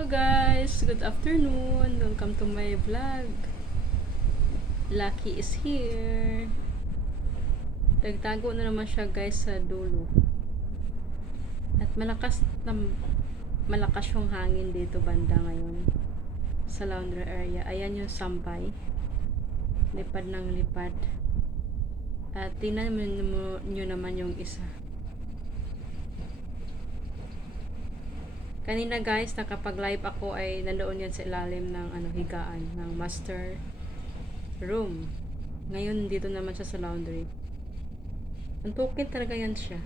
Hello guys, good afternoon. Welcome to my vlog. Lucky is here. Nagtago na naman siya guys sa dulo. At malakas na malakas yung hangin dito banda ngayon sa laundry area. Ayan yung sampay. Lipad ng lipad. At tingnan mo nyo naman yung isa. Kanina guys, nakapag-live ako ay nandoon yan sa ilalim ng ano, higaan ng master room. Ngayon, dito naman siya sa laundry. Antukin talaga yan siya.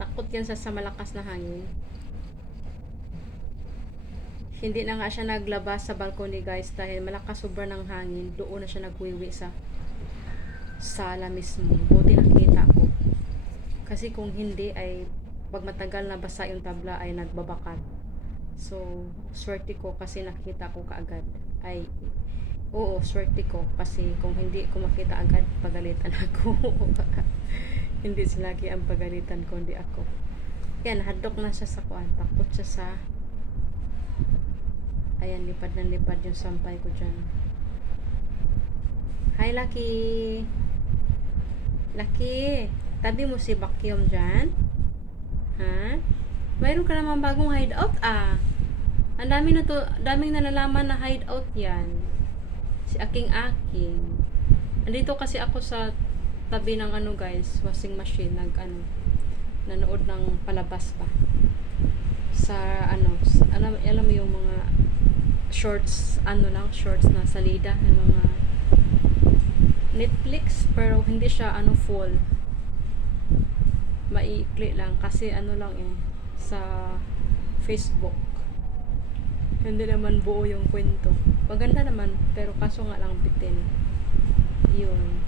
Takot yan sa, sa malakas na hangin. Hindi na nga siya naglabas sa balcony guys dahil malakas sobra ng hangin. Doon na siya nagwiwi sa sala mismo. Buti nakita ko. Kasi kung hindi ay pag matagal na basa yung tabla ay nagbabakat. So, swerte ko kasi nakita ko kaagad. Ay, oo, swerte ko kasi kung hindi ko makita agad, pagalitan ako. hindi si lagi ang pagalitan ko, hindi ako. Yan, hadok na siya sa kuan. Takot siya sa Ayan, lipad na lipad yung sampay ko dyan. Hi, Lucky! Lucky! Tabi mo si vacuum dyan? Ha? Mayroon ka naman bagong hideout ah. Ang dami na to, daming nalalaman na hideout yan. Si aking aking. Andito kasi ako sa tabi ng ano guys, washing machine, nag ano, nanood ng palabas pa. Sa ano, sa, alam, alam mo yung mga shorts, ano lang, shorts na salida, ng mga Netflix, pero hindi siya ano full maiikli lang kasi ano lang eh sa Facebook. Hindi naman buo yung kwento. Maganda naman pero kaso nga lang bitin. Yun.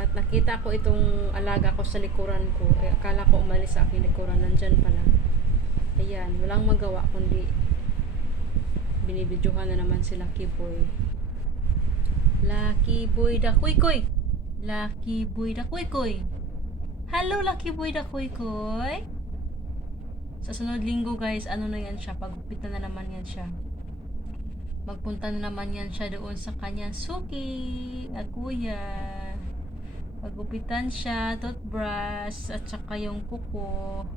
At nakita ko itong alaga ko sa likuran ko. Eh, akala ko umalis sa aking likuran nandyan pala. Ayan walang magawa kundi binibidyohan na naman si Lucky Boy. Lucky Boy da kuy kuy Lucky Boy da kuy kuy Hello, Lucky Boy da Koy Koy. Sa sunod linggo, guys, ano na yan siya? Pagupit na naman yan siya. Magpunta na naman yan siya doon sa kanyang suki na kuya. Pagupitan siya, toothbrush, at saka yung kuko.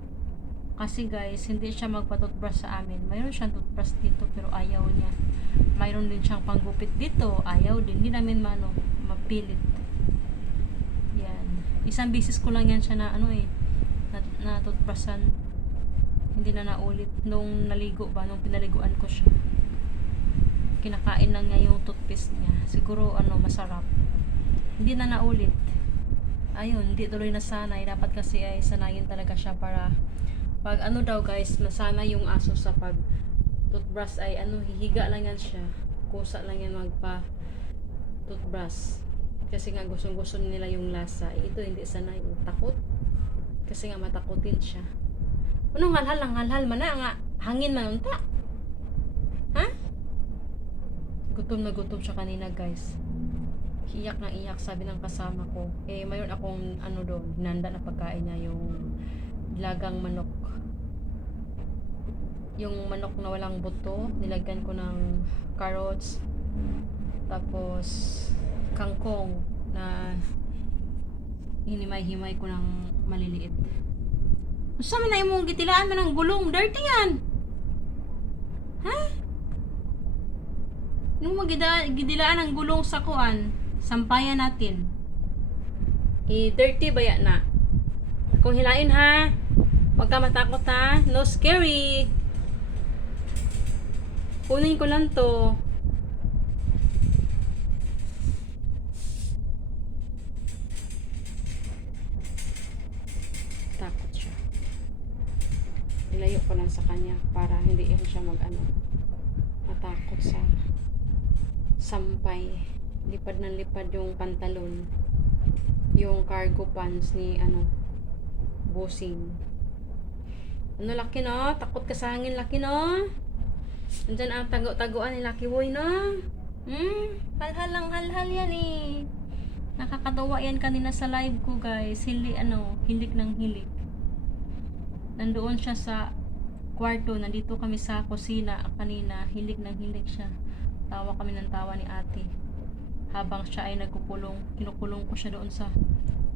Kasi guys, hindi siya magpa-toothbrush sa amin. Mayroon siyang toothbrush dito pero ayaw niya. Mayroon din siyang panggupit dito. Ayaw din. Hindi namin mano, mapilit. Isang bisis ko lang yan siya na ano eh, na. Hindi na naulit. Nung naligo ba, nung pinaliguan ko siya. Kinakain lang niya yung toothpaste niya. Siguro ano, masarap. Hindi na naulit. Ayun, hindi tuloy na sanay. Dapat kasi ay sanayin talaga siya para pag ano daw guys, masana yung aso sa pag toothbrush ay ano, hihiga lang yan siya. Kusa lang yan magpa toothbrush kasi nga gustong gusto nila yung lasa. Eh, ito hindi sanay takot. Kasi nga matakotin siya. Anong halhal ang halhal man na nga hangin man unta. Ha? Gutom na gutom siya kanina guys. Iyak na iyak sabi ng kasama ko. Eh mayroon akong ano doon hinanda na pagkain niya yung lagang manok. Yung manok na walang buto nilagyan ko ng carrots. Tapos kangkong na hinimay-himay ko ng maliliit. Usa man na imong gitilaan man ang gulong, dirty yan. Ha? Nung magida gidilaan ang gulong sa kuan, sampayan natin. Eh, dirty ba yan na? Kung hilain ha, huwag ka matakot ha, no scary. Kunin ko lang to. Ilayo ko lang sa kanya para hindi siya mag ano, matakot sa sampay. Lipad ng lipad yung pantalon. Yung cargo pants ni ano, busing. Ano laki no? Takot ka sa hangin laki no? Nandyan ang tago-taguan ni Lucky Boy no? Hmm? Halhal lang halhal yan eh. Nakakatawa yan kanina sa live ko guys. Hili ano, hilik ng hilik. Nandoon siya sa kwarto, nandito kami sa kusina kanina, hilig ng hilig siya. Tawa kami ng tawa ni ate. Habang siya ay nagkukulong, kinukulong ko siya doon sa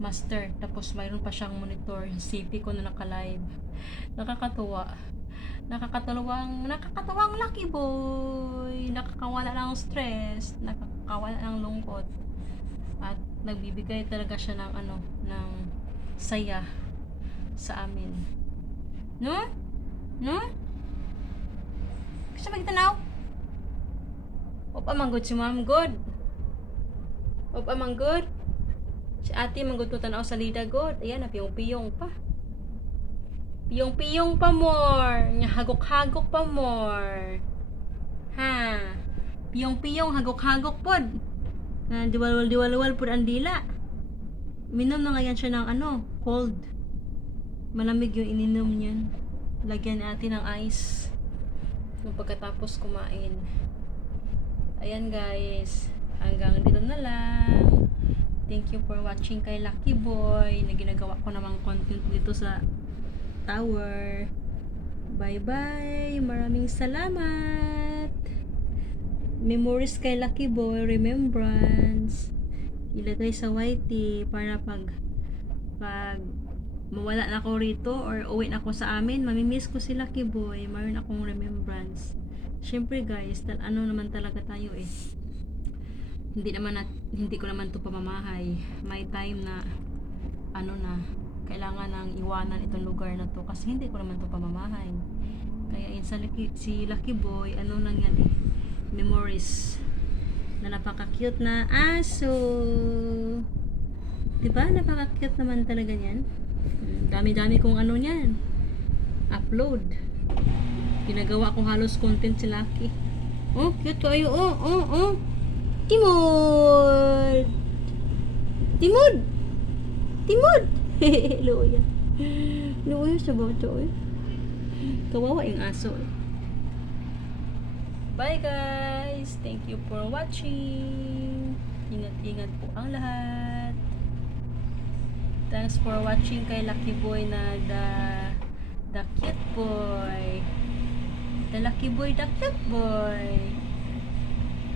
master. Tapos mayroon pa siyang monitor, CP ko na naka-live. Nakakatuwa. Nakakatuwang, nakakatuwang lucky boy. Nakakawala ng stress, nakakawala ng lungkot. At nagbibigay talaga siya ng ano, ng saya sa amin. No? No? Gusto magtanaw? Opa, manggod si ma'am, good. Opa, manggod. Si ate, manggod ko tanaw sa lida, good. Ayan, napiyong-piyong pa. Piyong-piyong pa more. Hagok-hagok pa more. Ha? Piyong-piyong, hagok-hagok pod. Na diwalwal-diwalwal pod ang dila. Minom na ngayon siya ng ano, cold. Malamig yung ininom niyan. Lagyan natin ng ice. Nung pagkatapos kumain. Ayan guys. Hanggang dito na lang. Thank you for watching kay Lucky Boy. Na ginagawa ko namang content dito sa tower. Bye-bye. Maraming salamat. Memories kay Lucky Boy. Remembrance. Ilagay sa YT para pag pag mawala na ako rito or uwi na ako sa amin, mamimiss ko si Lucky Boy. Mayroon akong remembrance. Siyempre guys, tal ano naman talaga tayo eh. Hindi naman na, hindi ko naman to pamamahay. May time na ano na kailangan nang iwanan itong lugar na to kasi hindi ko naman to pamamahay. Kaya yun sa Lucky, si Lucky Boy, ano lang yan eh, memories na napaka-cute na aso. 'Di ba? Napaka-cute naman talaga niyan. Dami-dami kong ano niyan. Upload. Ginagawa ko halos content si Lucky. Oh, cute kayo. Oh, oh, oh. Timod! Timod! Timod! Luya. Luya sa bato eh. Kawawa yung aso eh. Bye guys! Thank you for watching. Ingat-ingat po ang lahat. Thanks for watching kay Lucky Boy na the the cute boy. The Lucky Boy, the cute boy.